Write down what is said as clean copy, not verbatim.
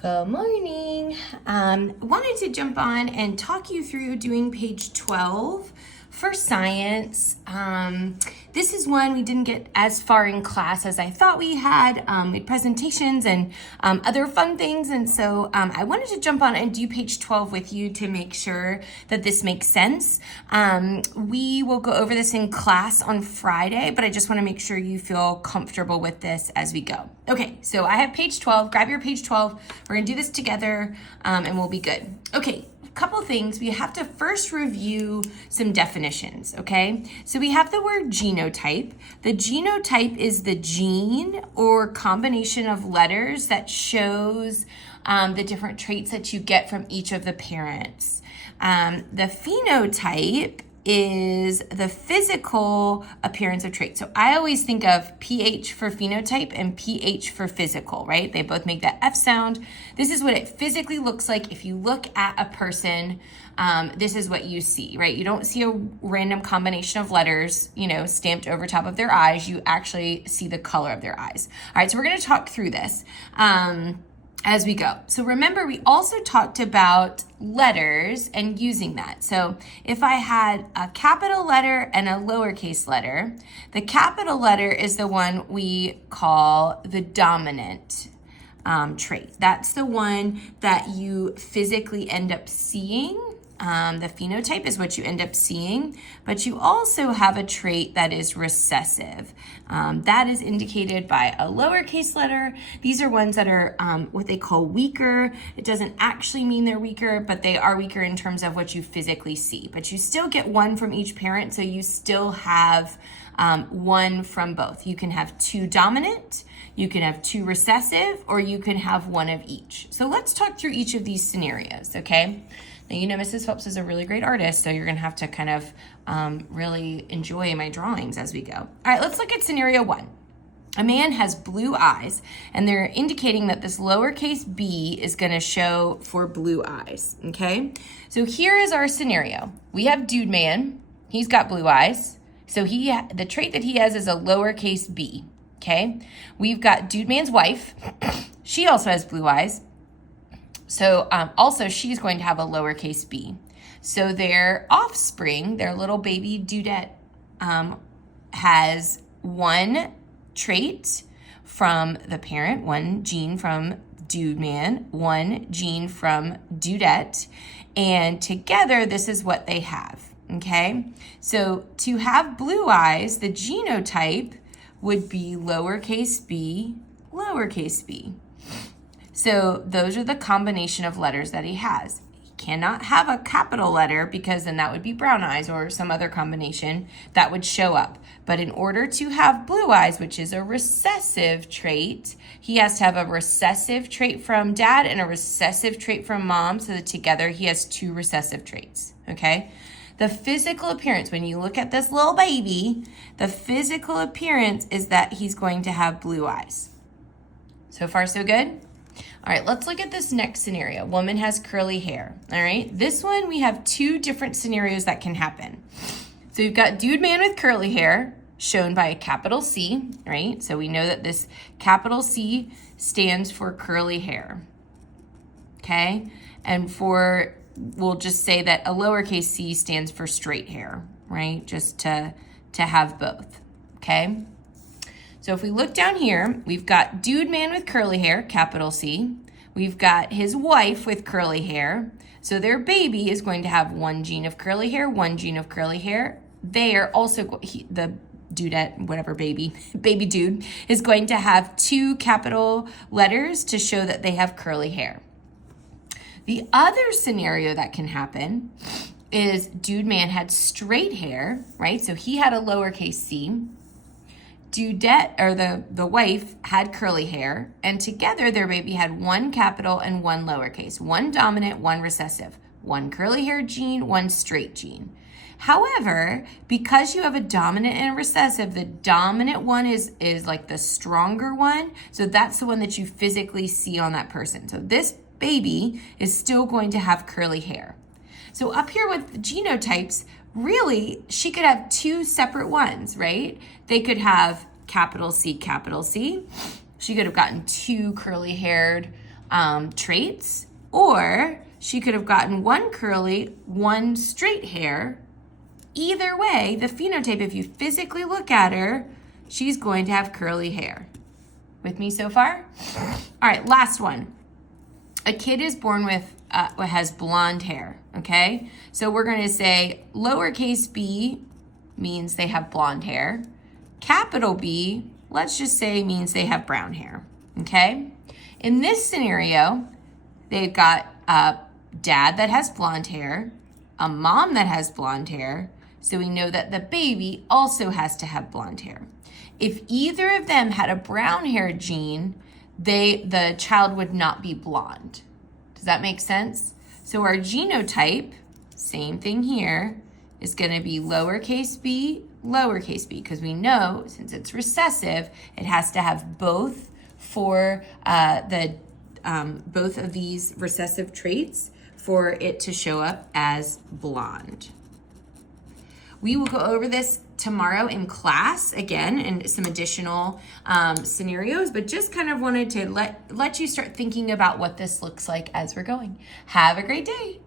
Good morning. Wanted to jump on and talk you through doing page 12 for science. This is one we didn't get as far in class as I thought we had. We had presentations and other fun things, and so I wanted to jump on and do page 12 with you to make sure that this makes sense. We will go over this in class on Friday, but I just want to make sure you feel comfortable with this as we go. Okay, so I have page 12. Grab your page 12. We're going to do this together, and we'll be good. Okay. Couple things. We have to first review some definitions, okay? So we have the word genotype. The genotype is the gene or combination of letters that shows the different traits that you get from each of the parents. The phenotype is the physical appearance of traits. So I always think of PH for phenotype and PH for physical, right? They both make that F sound. This is what it physically looks like. If you look at a person, this is what you see, right? You don't see a random combination of letters, stamped over top of their eyes. You actually see the color of their eyes. All right, so we're going to talk through this as we go. So remember, we also talked about letters and using that. So if I had a capital letter and a lowercase letter, the capital letter is the one we call the dominant trait. That's the one that you physically end up seeing. The phenotype is what you end up seeing, but you also have a trait that is recessive. That is indicated by a lowercase letter. These are ones that are what they call weaker. It doesn't actually mean they're weaker, but they are weaker in terms of what you physically see. But you still get one from each parent, so you still have one from both. You can have two dominant, you can have two recessive, or you can have one of each. So let's talk through each of these scenarios, okay? Now, Mrs. Phelps is a really great artist, so you're going to have to kind of really enjoy my drawings as we go. All right, let's look at scenario 1. A man has blue eyes, and they're indicating that this lowercase b is going to show for blue eyes, okay? So here is our scenario. We have Dude Man. He's got blue eyes. So the trait that he has is a lowercase b, okay? We've got Dude Man's wife. She also has blue eyes. So also she's going to have a lowercase b. So their offspring, their little baby dudette, has one trait from the parent, one gene from Dude Man, one gene from dudette, and together this is what they have, okay? So to have blue eyes, the genotype would be lowercase b, lowercase b. So those are the combination of letters that he has. He cannot have a capital letter because then that would be brown eyes or some other combination that would show up. But in order to have blue eyes, which is a recessive trait, he has to have a recessive trait from dad and a recessive trait from mom, so that together he has two recessive traits, okay? The physical appearance, when you look at this little baby, the physical appearance is that he's going to have blue eyes. So far, so good? All right, let's look at this next scenario. Woman has curly hair. All right, this one we have two different scenarios that can happen. So you've got Dude Man with curly hair shown by a capital C, right? So we know that this capital C stands for curly hair, okay? And we'll just say that a lowercase c stands for straight hair, right? Just to have both, okay? So if we look down here, we've got Dude Man with curly hair, capital C. We've got his wife with curly hair. So their baby is going to have one gene of curly hair, one gene of curly hair. They are also, the dudette, whatever baby dude, is going to have two capital letters to show that they have curly hair. The other scenario that can happen is Dude Man had straight hair, right? So he had a lowercase c. Dudette, or the wife, had curly hair, and together their baby had one capital and one lowercase, one dominant, one recessive, one curly hair gene, one straight gene. However, because you have a dominant and a recessive, the dominant one is like the stronger one, so that's the one that you physically see on that person. So this baby is still going to have curly hair. So up here with genotypes, really, she could have two separate ones, right? They could have capital C, capital C. She could have gotten two curly-haired traits, or she could have gotten one curly, one straight hair. Either way, the phenotype, if you physically look at her, she's going to have curly hair. With me so far? All right, last one. A kid is born with, has blonde hair, okay? So we're gonna say lowercase b means they have blonde hair. Capital B, let's just say, means they have brown hair, okay? In this scenario, they've got a dad that has blonde hair, a mom that has blonde hair, so we know that the baby also has to have blonde hair. If either of them had a brown hair gene, the child would not be blonde. Does that make sense? So our genotype, same thing here, is going to be lowercase b, because we know since it's recessive, it has to have both for both of these recessive traits for it to show up as blonde. We will go over this tomorrow in class again and some additional scenarios, but just kind of wanted to let you start thinking about what this looks like as we're going. Have a great day.